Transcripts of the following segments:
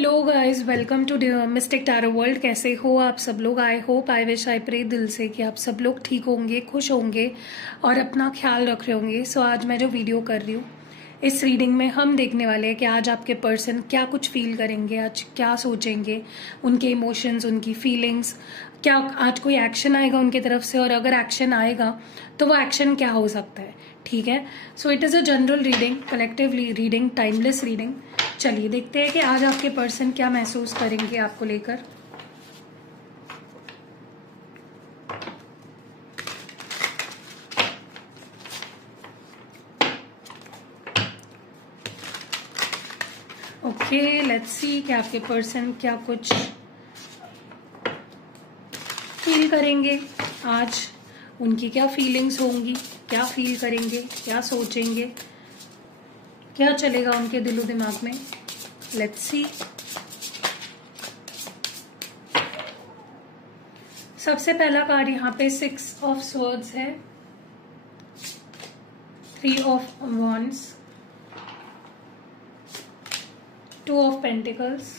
Hello guys, welcome to mystic tarot world. कैसे हो आप सब लोग? I hope, I wish, I pray दिल से कि आप सब लोग ठीक होंगे, खुश होंगे और अपना ख्याल रख रहे होंगे। सो आज मैं जो वीडियो कर रही हूँ, इस रीडिंग में हम देखने वाले हैं कि आज आपके पर्सन क्या कुछ फील करेंगे, आज क्या सोचेंगे, उनके इमोशंस, उनकी फीलिंग्स, क्या आज कोई एक्शन आएगा उनकी तरफ से, और अगर एक्शन आएगा तो वो एक्शन क्या हो सकता है। ठीक है, so it is a general reading, collective reading, timeless reading. चलिए देखते हैं कि आज आपके पर्सन क्या महसूस करेंगे आपको लेकर। ओके, लेट्स सी कि आपके पर्सन क्या कुछ फील करेंगे आज, उनकी क्या फीलिंग्स होंगी, क्या फील करेंगे, क्या सोचेंगे, क्या चलेगा उनके दिलो दिमाग में। Let's see. सबसे पहला कार्ड यहाँ पे 6 ऑफ स्वॉर्ड्स है, 3 of wands, 2 of pentacles,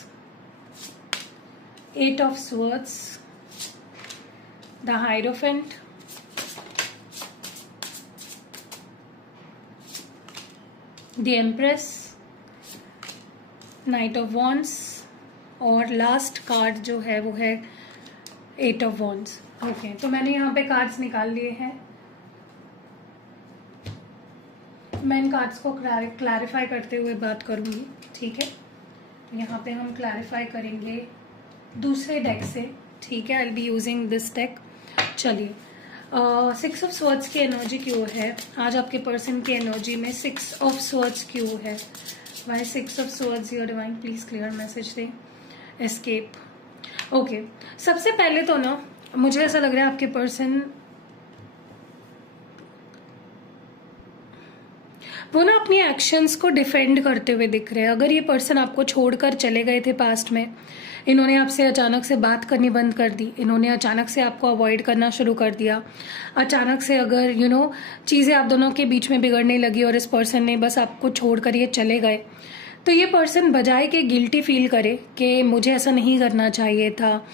8 of swords, the hierophant, the empress, night of wands और लास्ट कार्ड जो है वो है 8 ऑफ वॉन्ड्स। ओके, तो मैंने यहाँ पे कार्ड्स निकाल लिए हैं। मैं इन कार्ड्स को क्लैरिफाई करते हुए बात करूँगी। ठीक है, यहाँ पे हम क्लैरिफाई करेंगे दूसरे डेक से। ठीक है, I will be using this deck. चलिए, 6 ऑफ स्वॉर्ड्स की एनर्जी क्यों है आज आपके पर्सन की एनर्जी में? 6 ऑफ स्वॉर्ड्स क्यों है? Why 6 of swords? Your divine please clear message दे। एस्केप। ओके, सबसे पहले तो ना मुझे ऐसा लग रहा है आपके पर्सन वो ना अपनी एक्शंस को डिफेंड करते हुए दिख रहे हैं। अगर ये पर्सन आपको छोड़कर चले गए थे पास्ट में, इन्होंने आपसे अचानक से बात करनी बंद कर दी, इन्होंने अचानक से आपको अवॉइड करना शुरू कर दिया, अचानक से अगर चीज़ें आप दोनों के बीच में बिगड़ने लगी और इस पर्सन ने बस आपको छोड़कर ये चले गए, तो ये पर्सन बजाय के गिल्टी फील करे कि मुझे ऐसा नहीं करना चाहिए था,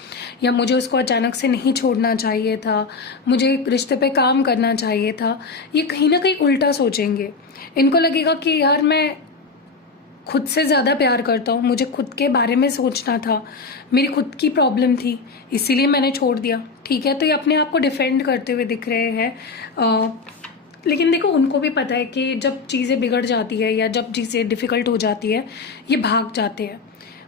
या मुझे उसको अचानक से नहीं छोड़ना चाहिए था, मुझे एक रिश्ते पे काम करना चाहिए था, ये कहीं ना कहीं उल्टा सोचेंगे। इनको लगेगा कि यार मैं खुद से ज़्यादा प्यार करता हूँ, मुझे खुद के बारे में सोचना था, मेरी खुद की प्रॉब्लम थी, इसीलिए मैंने छोड़ दिया। ठीक है, तो ये अपने आप को डिफेंड करते हुए दिख रहे हैं। लेकिन देखो, उनको भी पता है कि जब चीज़ें बिगड़ जाती है या जब चीज़ें डिफ़िकल्ट हो जाती है, ये भाग जाते हैं।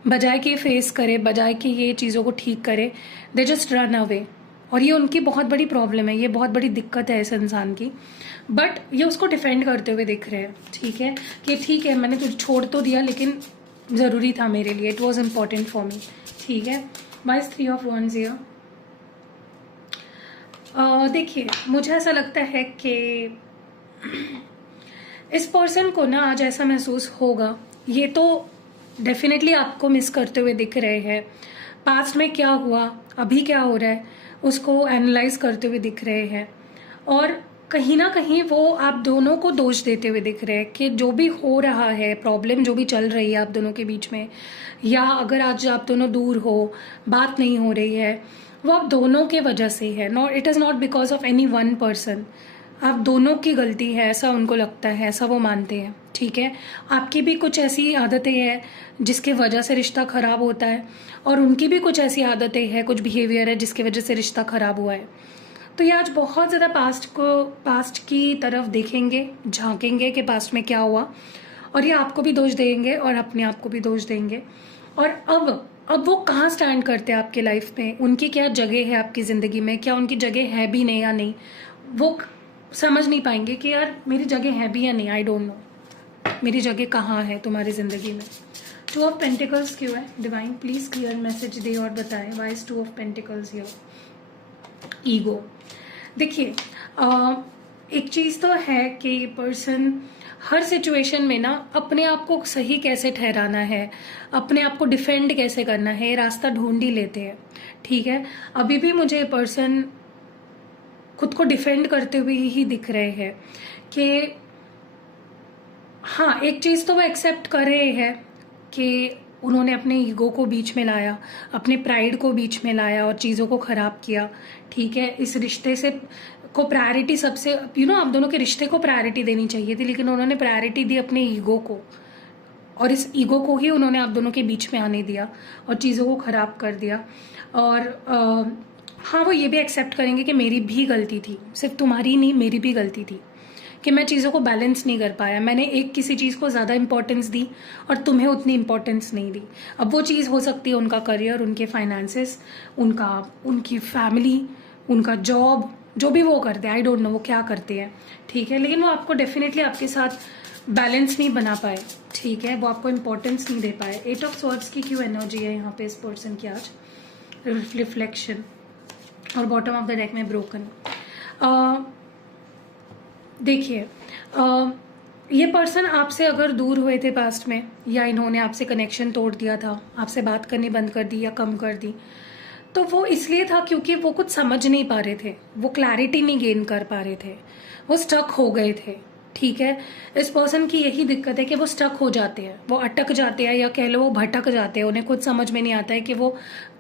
बजाय कि ये फेस करे, बजाय कि ये चीज़ों को ठीक करे, दे जस्ट रन अवे। और ये उनकी बहुत बड़ी प्रॉब्लम है, ये बहुत बड़ी दिक्कत है इस इंसान की। बट ये उसको डिफेंड करते हुए दिख रहे हैं। ठीक है, कि ठीक है मैंने तुझे छोड़ तो दिया, लेकिन ज़रूरी था मेरे लिए, it was important for me. ठीक है, वाइस 3 ऑफ वॉन्ड्स हियर। देखिए, मुझे ऐसा लगता है कि इस पर्सन को ना आज ऐसा महसूस होगा, ये तो डेफिनेटली आपको मिस करते हुए दिख रहे हैं। पास्ट में क्या हुआ, अभी क्या हो रहा है, उसको एनालाइज करते हुए दिख रहे हैं। और कहीं ना कहीं वो आप दोनों को दोष देते हुए दिख रहे हैं कि जो भी हो रहा है, प्रॉब्लम जो भी चल रही है आप दोनों के बीच में, या अगर आज आप दोनों दूर हो, बात नहीं हो रही है, वो आप दोनों के वजह से है। Not, it is not because of any one person. आप दोनों की गलती है, ऐसा उनको लगता है, ऐसा वो मानते हैं। ठीक है, आपकी भी कुछ ऐसी आदतें हैं जिसके वजह से रिश्ता खराब होता है, और उनकी भी कुछ ऐसी आदतें हैं, कुछ बिहेवियर है जिसकी वजह से रिश्ता खराब हुआ है। तो ये आज बहुत ज़्यादा पास्ट की तरफ देखेंगे, झांकेंगे कि पास्ट में क्या हुआ, और ये आपको भी दोष देंगे और अपने आप को भी दोष देंगे। और अब वो कहाँ स्टैंड करते हैं आपके लाइफ में, उनकी क्या जगह है आपकी ज़िंदगी में, क्या उनकी जगह है भी नहीं या नहीं, वो समझ नहीं पाएंगे कि यार मेरी जगह है भी या नहीं, आई डोंट नो मेरी जगह कहाँ है तुम्हारी ज़िंदगी में। 2 ऑफ पेंटिकल्स क्यों है? डिवाइन प्लीज़ क्लियर मैसेज दे और बताएं why is 2 of pentacles here. Ego. देखिए, एक चीज़ तो है कि पर्सन हर सिचुएशन में ना अपने आप को सही कैसे ठहराना है, अपने आप को डिफेंड कैसे करना है, ये रास्ता ढूंढ ही लेते हैं। ठीक है, अभी भी मुझे पर्सन खुद को डिफेंड करते हुए ही दिख रहे हैं कि हाँ, एक चीज़ तो वो एक्सेप्ट कर रहे हैं कि उन्होंने अपने ईगो को बीच में लाया, अपने प्राइड को बीच में लाया और चीज़ों को ख़राब किया। ठीक है, इस रिश्ते से को प्रायोरिटी सबसे आप दोनों के रिश्ते को प्रायोरिटी देनी चाहिए थी, लेकिन उन्होंने प्रायोरिटी दी अपने ईगो को, और इस ईगो को ही उन्होंने आप दोनों के बीच में आने दिया और चीज़ों को ख़राब कर दिया। और हाँ, वो ये भी एक्सेप्ट करेंगे कि मेरी भी गलती थी, सिर्फ तुम्हारी नहीं, मेरी भी गलती थी कि मैं चीज़ों को बैलेंस नहीं कर पाया। मैंने एक किसी चीज़ को ज़्यादा इंपॉर्टेंस दी और तुम्हें उतनी इंपॉर्टेंस नहीं दी। अब वो चीज़ हो सकती है उनका करियर, उनके फाइनेंसेस, उनकी फैमिली, उनका जॉब, जो भी वो करते हैं, आई डोंट नो वो क्या करते हैं। ठीक है, लेकिन वो आपको डेफिनेटली आपके साथ बैलेंस नहीं बना पाए। ठीक है, वो आपको इंपॉर्टेंस नहीं दे पाए। 8 ऑफ स्वॉर्ड्स की क्यों एनर्जी है यहाँ पे इस पर्सन की आज? रिफ्लेक्शन, और बॉटम ऑफ द डेक में ब्रोकन। देखिए, ये पर्सन आपसे अगर दूर हुए थे पास्ट में, या इन्होंने आपसे कनेक्शन तोड़ दिया था, आपसे बात करनी बंद कर दी या कम कर दी, तो वो इसलिए था क्योंकि वो कुछ समझ नहीं पा रहे थे, वो क्लैरिटी नहीं गेन कर पा रहे थे, वो स्टक हो गए थे। ठीक है, इस पर्सन की यही दिक्कत है कि वो स्टक हो जाते हैं, वो अटक जाते हैं, या कह लो वो भटक जाते हैं, उन्हें कुछ समझ में नहीं आता है कि वो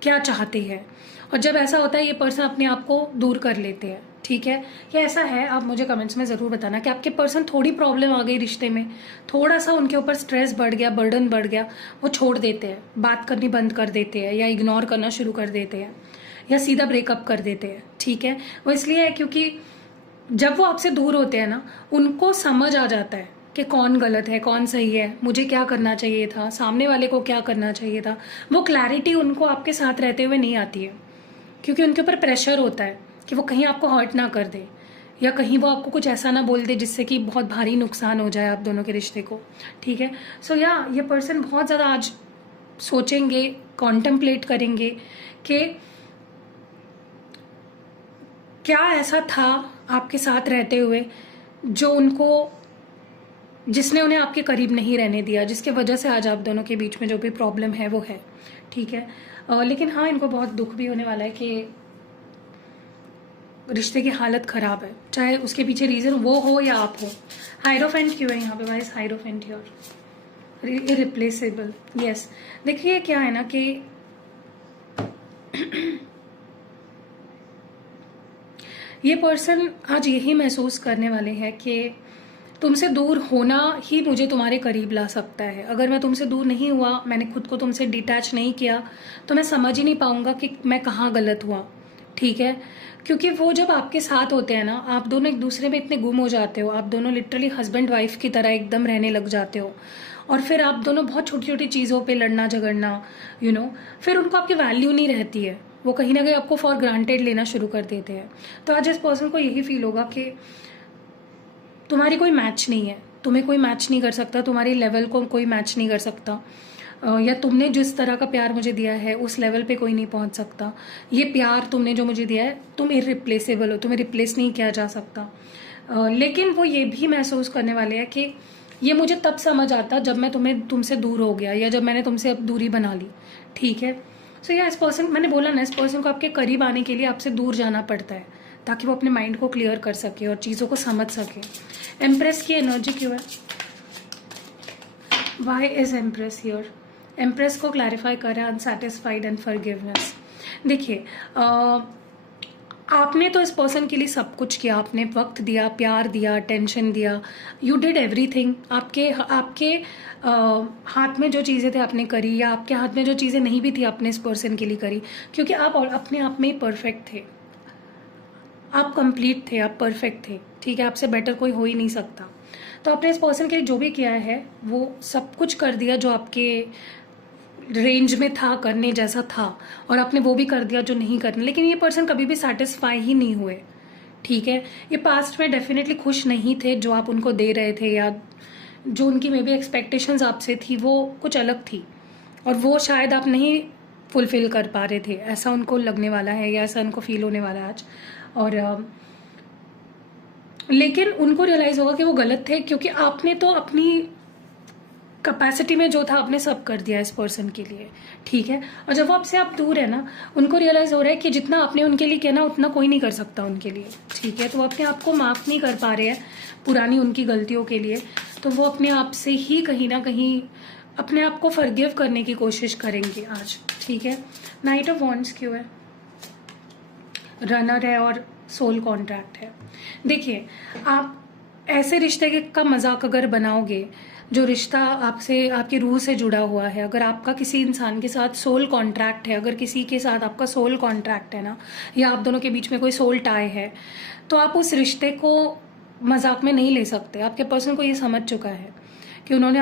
क्या चाहते हैं। और जब ऐसा होता है, ये पर्सन अपने आप को दूर कर लेते हैं। ठीक है, ये ऐसा है, आप मुझे कमेंट्स में ज़रूर बताना कि आपके पर्सन थोड़ी प्रॉब्लम आ गई रिश्ते में, थोड़ा सा उनके ऊपर स्ट्रेस बढ़ गया, बर्डन बढ़ गया, वो छोड़ देते हैं, बात करनी बंद कर देते हैं, या इग्नोर करना शुरू कर देते हैं, या सीधा ब्रेकअप कर देते हैं। ठीक है, वो इसलिए है क्योंकि जब वो आपसे दूर होते हैं ना, उनको समझ आ जाता है कि कौन गलत है, कौन सही है, मुझे क्या करना चाहिए था, सामने वाले को क्या करना चाहिए था। वो क्लैरिटी उनको आपके साथ रहते हुए नहीं आती है, क्योंकि उनके ऊपर प्रेशर होता है कि वो कहीं आपको हर्ट ना कर दे, या कहीं वो आपको कुछ ऐसा ना बोल दे जिससे कि बहुत भारी नुकसान हो जाए आप दोनों के रिश्ते को। ठीक है, सो ये पर्सन बहुत ज़्यादा आज सोचेंगे, कॉन्टेम्पलेट करेंगे कि क्या ऐसा था आपके साथ रहते हुए जिसने उन्हें आपके करीब नहीं रहने दिया, जिसके वजह से आज आप दोनों के बीच में जो भी प्रॉब्लम है वो है। ठीक है, लेकिन हाँ, इनको बहुत दुख भी होने वाला है कि रिश्ते की हालत खराब है, चाहे उसके पीछे रीजन वो हो या आप हो। हायरोफेंट क्यों है यहाँ पे? Vice hierophant here? Irreplaceable. Yes, देखिए क्या है ना कि ये पर्सन आज यही महसूस करने वाले हैं कि तुमसे दूर होना ही मुझे तुम्हारे करीब ला सकता है। अगर मैं तुमसे दूर नहीं हुआ, मैंने खुद को तुमसे डिटैच नहीं किया, तो मैं समझ ही नहीं पाऊंगा कि मैं कहाँ गलत हुआ। ठीक है, क्योंकि वो जब आपके साथ होते हैं ना, आप दोनों एक दूसरे में इतने गुम हो जाते हो, आप दोनों लिटरली हस्बैंड वाइफ की तरह एकदम रहने लग जाते हो, और फिर आप दोनों बहुत छोटी छोटी चीज़ों पे लड़ना झगड़ना, फिर उनको आपकी वैल्यू नहीं रहती है, वो कहीं ना कहीं आपको फॉर ग्रांटेड लेना शुरू कर देते हैं। तो आज इस पर्सन को यही फील होगा कि तुम्हारी कोई मैच नहीं है, तुम्हें कोई मैच नहीं कर सकता, तुम्हारी लेवल को कोई मैच नहीं कर सकता, या तुमने जिस तरह का प्यार मुझे दिया है उस लेवल पे कोई नहीं पहुंच सकता। ये प्यार तुमने जो मुझे दिया है, तुम इररिप्लेसेबल हो, तुम्हें रिप्लेस नहीं किया जा सकता। लेकिन वो ये भी महसूस करने वाले हैं कि ये मुझे तब समझ आता जब मैं तुमसे दूर हो गया, या जब मैंने तुमसे अब दूरी बना ली। ठीक है, सो इस पर्सन, मैंने बोला ना, इस पर्सन को आपके करीब आने के लिए आपसे दूर जाना पड़ता है, ताकि वो अपने माइंड को क्लियर कर सके और चीज़ों को समझ सके। एम्प्रेस की एनर्जी क्यों है? Why is empress here? Empress को क्लैरिफाई कर रहा है अनसेटिस्फाइड एंड फॉरगिवनेस। देखिए, आपने तो इस पर्सन के लिए सब कुछ किया, आपने वक्त दिया, प्यार दिया, टेंशन दिया, यू डिड एवरीथिंग। आपके हाथ में जो चीज़ें थे आपने करी, या आपके हाथ में जो चीज़ें नहीं भी थी आपने इस पर्सन के लिए करी, क्योंकि आप अपने आप में ही परफेक्ट थे, आप कंप्लीट थे, आप परफेक्ट थे। ठीक है, आपसे बेटर कोई हो ही नहीं सकता। तो आपने इस पर्सन के लिए जो भी किया है वो सब कुछ कर दिया जो आपके रेंज में था, करने जैसा था, और आपने वो भी कर दिया जो नहीं करना। लेकिन ये पर्सन कभी भी सेटिस्फाई ही नहीं हुए। ठीक है, ये पास्ट में डेफिनेटली खुश नहीं थे जो आप उनको दे रहे थे, या जो उनकी मे बी एक्सपेक्टेशंस आपसे थी वो कुछ अलग थी, और वो शायद आप नहीं फुलफिल कर पा रहे थे, ऐसा उनको लगने वाला है, या ऐसा उनको फील होने वाला है आज। और लेकिन उनको रियलाइज होगा कि वो गलत थे, क्योंकि आपने तो अपनी कैपेसिटी में जो था आपने सब कर दिया इस पर्सन के लिए। ठीक है, और जब वो आपसे आप दूर है ना, उनको रियलाइज हो रहा है कि जितना आपने उनके लिए किया ना, उतना कोई नहीं कर सकता उनके लिए। ठीक है, तो वो अपने आप को माफ नहीं कर पा रहे हैं पुरानी उनकी गलतियों के लिए, तो वो अपने आप से ही कहीं ना कहीं अपने आप को फॉरगिव करने की कोशिश करेंगे आज, ठीक है। नाइट ऑफ वॉन्ड्स क्यों है? रनर है और सोल कॉन्ट्रैक्ट है। देखिए, आप ऐसे रिश्ते का मजाक अगर बनाओगे, जो रिश्ता आपसे, आपकी रूह से जुड़ा हुआ है, अगर आपका किसी इंसान के साथ सोल कॉन्ट्रैक्ट है, अगर किसी के साथ आपका सोल कॉन्ट्रैक्ट है ना, या आप दोनों के बीच में कोई सोल टाई है, तो आप उस रिश्ते को मजाक में नहीं ले सकते। आपके पर्सन को ये समझ चुका है कि उन्होंने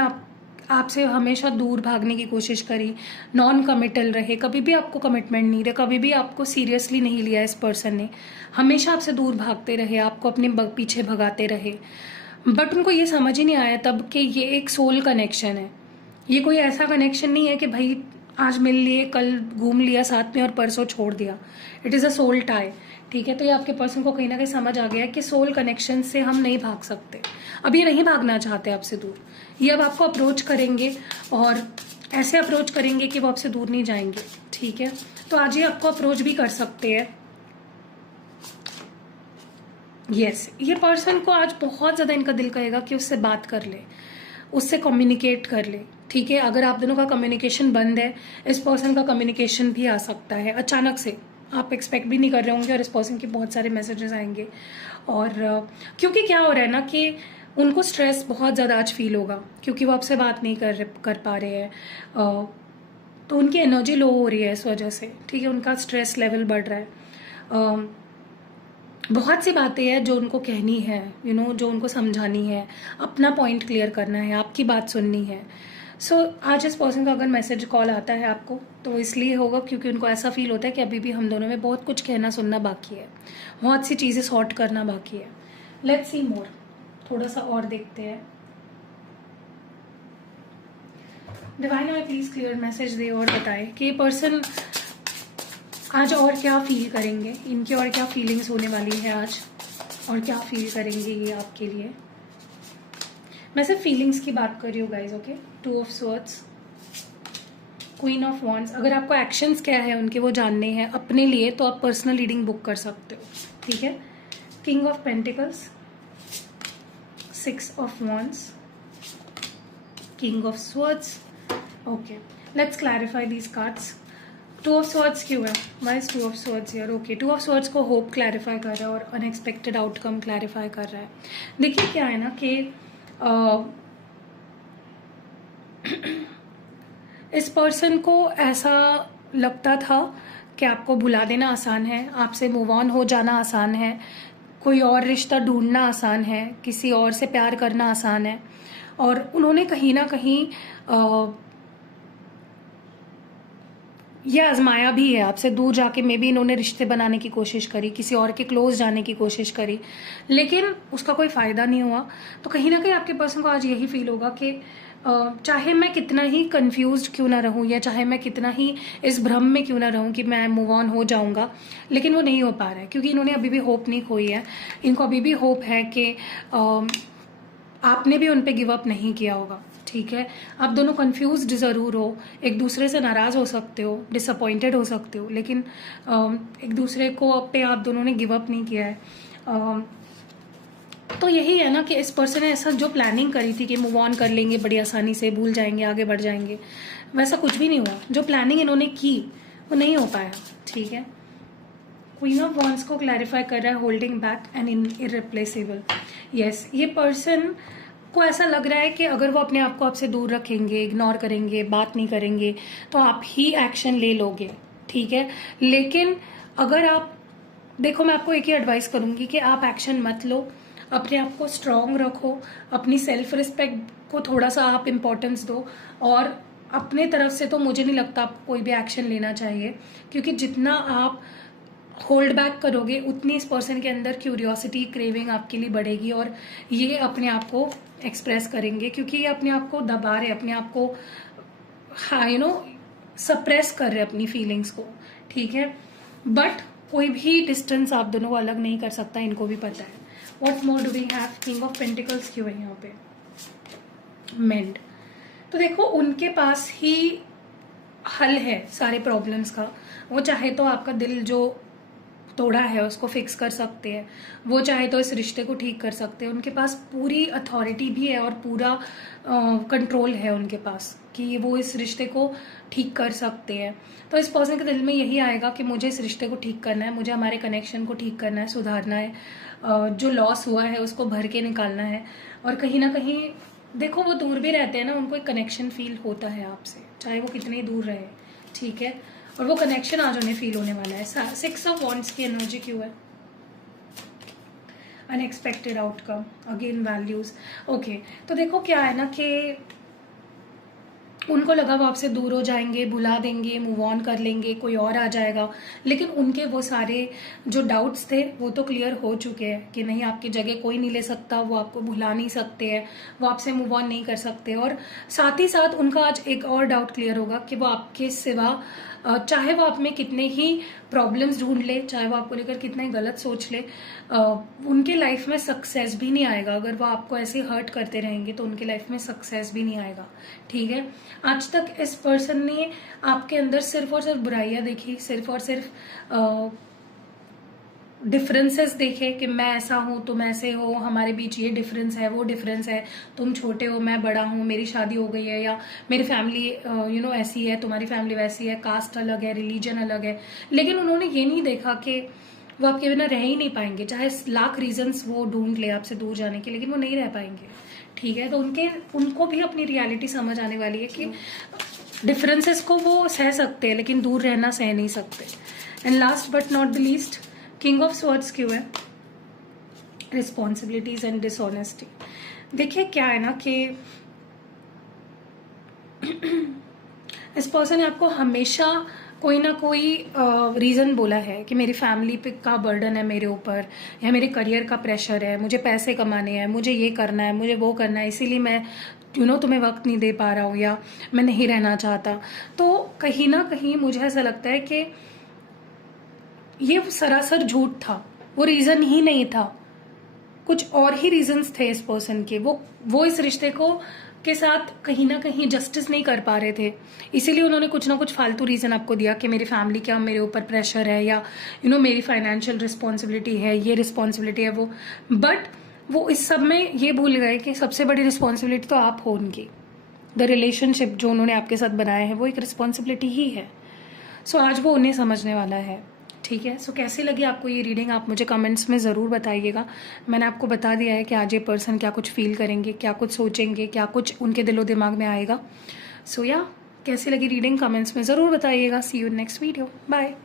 आपसे हमेशा दूर भागने की कोशिश करी, नॉन कमिटल रहे, कभी भी आपको कमिटमेंट नहीं दिया, कभी भी आपको सीरियसली नहीं लिया इस पर्सन ने, हमेशा आपसे दूर भागते रहे, आपको अपने पीछे भगाते रहे। बट उनको ये समझ ही नहीं आया तब कि ये एक सोल कनेक्शन है। ये कोई ऐसा कनेक्शन नहीं है कि भाई आज मिल लिए, कल घूम लिया साथ में और परसों छोड़ दिया। It is a soul tie, ठीक है। तो ये आपके पर्सन को कहीं ना कहीं समझ आ गया कि सोल कनेक्शन से हम नहीं भाग सकते। अब ये नहीं भागना चाहते आपसे दूर, ये अब आपको अप्रोच करेंगे और ऐसे अप्रोच करेंगे कि वो आपसे दूर नहीं जाएंगे, ठीक है। तो आज ये आपको अप्रोच भी कर सकते हैं। यस, ये पर्सन को आज बहुत ज़्यादा इनका दिल कहेगा कि उससे बात कर ले, उससे कम्युनिकेट कर ले, ठीक है। अगर आप दोनों का कम्युनिकेशन बंद है, इस पर्सन का कम्युनिकेशन भी आ सकता है अचानक से, आप एक्सपेक्ट भी नहीं कर रहे होंगे और इस पर्सन के बहुत सारे मैसेजेस आएंगे। और क्योंकि क्या हो रहा है ना कि उनको स्ट्रेस बहुत ज़्यादा आज फील होगा, क्योंकि वो आपसे बात नहीं कर पा रहे हैं, तो उनकी एनर्जी लो हो रही है इस वजह से, ठीक है। उनका स्ट्रेस लेवल बढ़ रहा है। बहुत सी बातें हैं जो उनको कहनी है, जो उनको समझानी है, अपना पॉइंट क्लियर करना है, आपकी बात सुननी है। आज इस पर्सन का अगर मैसेज कॉल आता है आपको, तो इसलिए होगा क्योंकि उनको ऐसा फील होता है कि अभी भी हम दोनों में बहुत कुछ कहना सुनना बाकी है, बहुत सी चीज़ें सॉर्ट करना बाकी है। लेट्स सी मोर, थोड़ा सा और देखते हैं। डिवाइन में प्लीज क्लियर मैसेज दे और बताए कि ये पर्सन आज और क्या फील करेंगे, इनकी और क्या फीलिंग्स होने वाली है आज, और क्या फील करेंगे ये आपके लिए। मैं सिर्फ फीलिंग्स की बात कर रही हूँ guys, okay. 2 of swords, queen of wands. अगर आपको एक्शंस क्या है उनके वो जानने हैं अपने लिए, तो आप पर्सनल रीडिंग बुक कर सकते हो, ठीक है। King of pentacles, 6 of wands, king of swords. Okay, let's clarify these cards. 2 of swords क्यों है? Why is 2 of swords here? Okay, 2 of swords को होप क्लैरिफाई कर रहा है और अनएक्सपेक्टेड आउटकम क्लैरिफाई कर रहा है। देखिए क्या है ना कि इस पर्सन को ऐसा लगता था कि आपको भुला देना आसान है, आपसे मूव ऑन हो जाना आसान है, कोई और रिश्ता ढूंढना आसान है, किसी और से प्यार करना आसान है। और उन्होंने कहीं ना कहीं ये आजमाया भी है आपसे दूर जाके, मे बी इन्होंने रिश्ते बनाने की कोशिश करी, किसी और के क्लोज जाने की कोशिश करी, लेकिन उसका कोई फ़ायदा नहीं हुआ। तो कहीं ना कहीं आपके पर्सन को आज यही फील होगा कि चाहे मैं कितना ही कंफ्यूज्ड क्यों ना रहूं, या चाहे मैं कितना ही इस भ्रम में क्यों ना रहूं कि मैं मूव ऑन हो जाऊंगा, लेकिन वो नहीं हो पा रहा है, क्योंकि इन्होंने अभी भी होप नहीं खोई है। इनको अभी भी होप है कि आपने भी उन पे गिव अप नहीं किया होगा, ठीक है। आप दोनों कंफ्यूज्ड ज़रूर हो, एक दूसरे से नाराज़ हो सकते हो, डिसअपॉइंटेड हो सकते हो, लेकिन एक दूसरे को पे आप दोनों ने गिव अप नहीं किया है। तो यही है ना कि इस पर्सन ने ऐसा जो प्लानिंग करी थी कि मूव ऑन कर लेंगे बड़ी आसानी से, भूल जाएंगे, आगे बढ़ जाएंगे, वैसा कुछ भी नहीं हुआ। जो प्लानिंग इन्होंने की वो नहीं हो पाया, ठीक है। क्वीन ऑफ वॉन्ड्स को क्लैरिफाई कर रहा है holding back and irreplaceable. Yes, ये पर्सन को ऐसा लग रहा है कि अगर वो अपने आप को आपसे दूर रखेंगे, इग्नोर करेंगे, बात नहीं करेंगे, तो आप ही एक्शन ले लोगे, ठीक है। लेकिन अगर आप देखो, मैं आपको एक ही एडवाइस करूंगी कि आप एक्शन मत लो, अपने आप को स्ट्रांग रखो, अपनी सेल्फ रिस्पेक्ट को थोड़ा सा आप इम्पोर्टेंस दो, और अपने तरफ से तो मुझे नहीं लगता आपको कोई भी एक्शन लेना चाहिए, क्योंकि जितना आप होल्ड बैक करोगे उतनी इस पर्सन के अंदर क्यूरियोसिटी, क्रेविंग आपके लिए बढ़ेगी, और ये अपने आप को एक्सप्रेस करेंगे, क्योंकि ये अपने आप को दबा रहे, अपने आप को सप्रेस कर रहे अपनी फीलिंग्स को, ठीक है। बट कोई भी डिस्टेंस आप दोनों को अलग नहीं कर सकता, इनको भी पता है। What more do we have? King of pentacles क्यों है यहाँ पे? मेंड। तो देखो, उनके पास ही हल है सारे प्रॉब्लम्स का। वो चाहे तो आपका दिल जो तोड़ा है उसको फिक्स कर सकते हैं, वो चाहे तो इस रिश्ते को ठीक कर सकते हैं। उनके पास पूरी अथॉरिटी भी है और पूरा कंट्रोल है उनके पास कि वो इस रिश्ते को ठीक कर सकते हैं। तो इस पर्सन के दिल में यही आएगा कि मुझे इस रिश्ते को ठीक करना है, मुझे हमारे कनेक्शन को ठीक करना है, सुधारना है, जो लॉस हुआ है उसको भर के निकालना है। और कहीं ना कहीं देखो वो दूर भी रहते हैं ना, उनको एक कनेक्शन फील होता है आपसे, चाहे वो कितने ही दूर रहे, ठीक है। और वो कनेक्शन आज उन्हें फील होने वाला है। 6 ऑफ वॉन्ड्स की एनर्जी क्यों है? Unexpected outcome, again values. Okay, तो देखो क्या है ना कि उनको लगा वो आपसे दूर हो जाएंगे, भुला देंगे, मूव ऑन कर लेंगे, कोई और आ जाएगा, लेकिन उनके वो सारे जो डाउट्स थे वो तो क्लियर हो चुके हैं कि नहीं, आपकी जगह कोई नहीं ले सकता, वो आपको भुला नहीं सकते हैं, वो आपसे मूव ऑन नहीं कर सकते। और साथ ही साथ उनका आज एक और डाउट क्लियर होगा कि वो आपके सिवा, चाहे वो आप में कितने ही प्रॉब्लम्स ढूंढ ले, चाहे वो आपको लेकर कितने गलत सोच ले, उनके लाइफ में सक्सेस भी नहीं आएगा। अगर वो आपको ऐसे हर्ट करते रहेंगे तो उनके लाइफ में सक्सेस भी नहीं आएगा, ठीक है। आज तक इस पर्सन ने आपके अंदर सिर्फ और सिर्फ बुराइयां देखी, सिर्फ और सिर्फ डिफरेंसेस देखे कि मैं ऐसा हूँ तुम ऐसे हो, हमारे बीच ये डिफरेंस है, वो डिफरेंस है, तुम छोटे हो मैं बड़ा हूँ, मेरी शादी हो गई है, या मेरी फैमिली ऐसी है, तुम्हारी फैमिली वैसी है, कास्ट अलग है, रिलीजन अलग है। लेकिन उन्होंने ये नहीं देखा कि वो आपके बिना रह ही नहीं पाएंगे, चाहे लाख रीजंस वो ढूंढ ले आपसे दूर जाने के, लेकिन वो नहीं रह पाएंगे, ठीक है। तो उनको भी अपनी रियलिटी समझ आने वाली है कि डिफरेंसेस को वो सह सकते हैं लेकिन दूर रहना सह नहीं सकते। And last but not the least, king of swords क्यों है? Responsibilities and dishonesty. देखिए क्या है ना कि इस पर्सन ने आपको हमेशा कोई ना कोई रीज़न बोला है कि मेरी फैमिली पे का बर्डन है मेरे ऊपर, या मेरे करियर का प्रेशर है, मुझे पैसे कमाने हैं, मुझे ये करना है, मुझे वो करना है, इसीलिए मैं तुम्हें वक्त नहीं दे पा रहा हूँ, या मैं नहीं रहना चाहता। तो कहीं ना कहीं मुझे ऐसा लगता है कि ये सरासर झूठ था, वो रीज़न ही नहीं था, कुछ और ही रीजंस थे इस पर्सन के। वो इस रिश्ते को के साथ कहीं ना कहीं जस्टिस नहीं कर पा रहे थे, इसीलिए उन्होंने कुछ ना कुछ फालतू रीज़न आपको दिया कि मेरी फैमिली का मेरे ऊपर प्रेशर है, या मेरी फाइनेंशियल रिस्पॉन्सिबिलिटी है, ये रिस्पॉन्सिबिलिटी है वो। बट वो इस सब में ये भूल गए कि सबसे बड़ी रिस्पॉन्सिबिलिटी तो आप हो उनकी। द रिलेशनशिप जो उन्होंने आपके साथ बनाया है वो एक रिस्पॉन्सिबिलिटी ही है। सो आज वो उन्हें समझने वाला है, ठीक है। सो कैसी लगी आपको ये रीडिंग, आप मुझे कमेंट्स में ज़रूर बताइएगा। मैंने आपको बता दिया है कि आज ये पर्सन क्या कुछ फील करेंगे, क्या कुछ सोचेंगे, क्या कुछ उनके दिलो दिमाग में आएगा। सो या कैसी लगी रीडिंग कमेंट्स में ज़रूर बताइएगा। See you in next video, bye.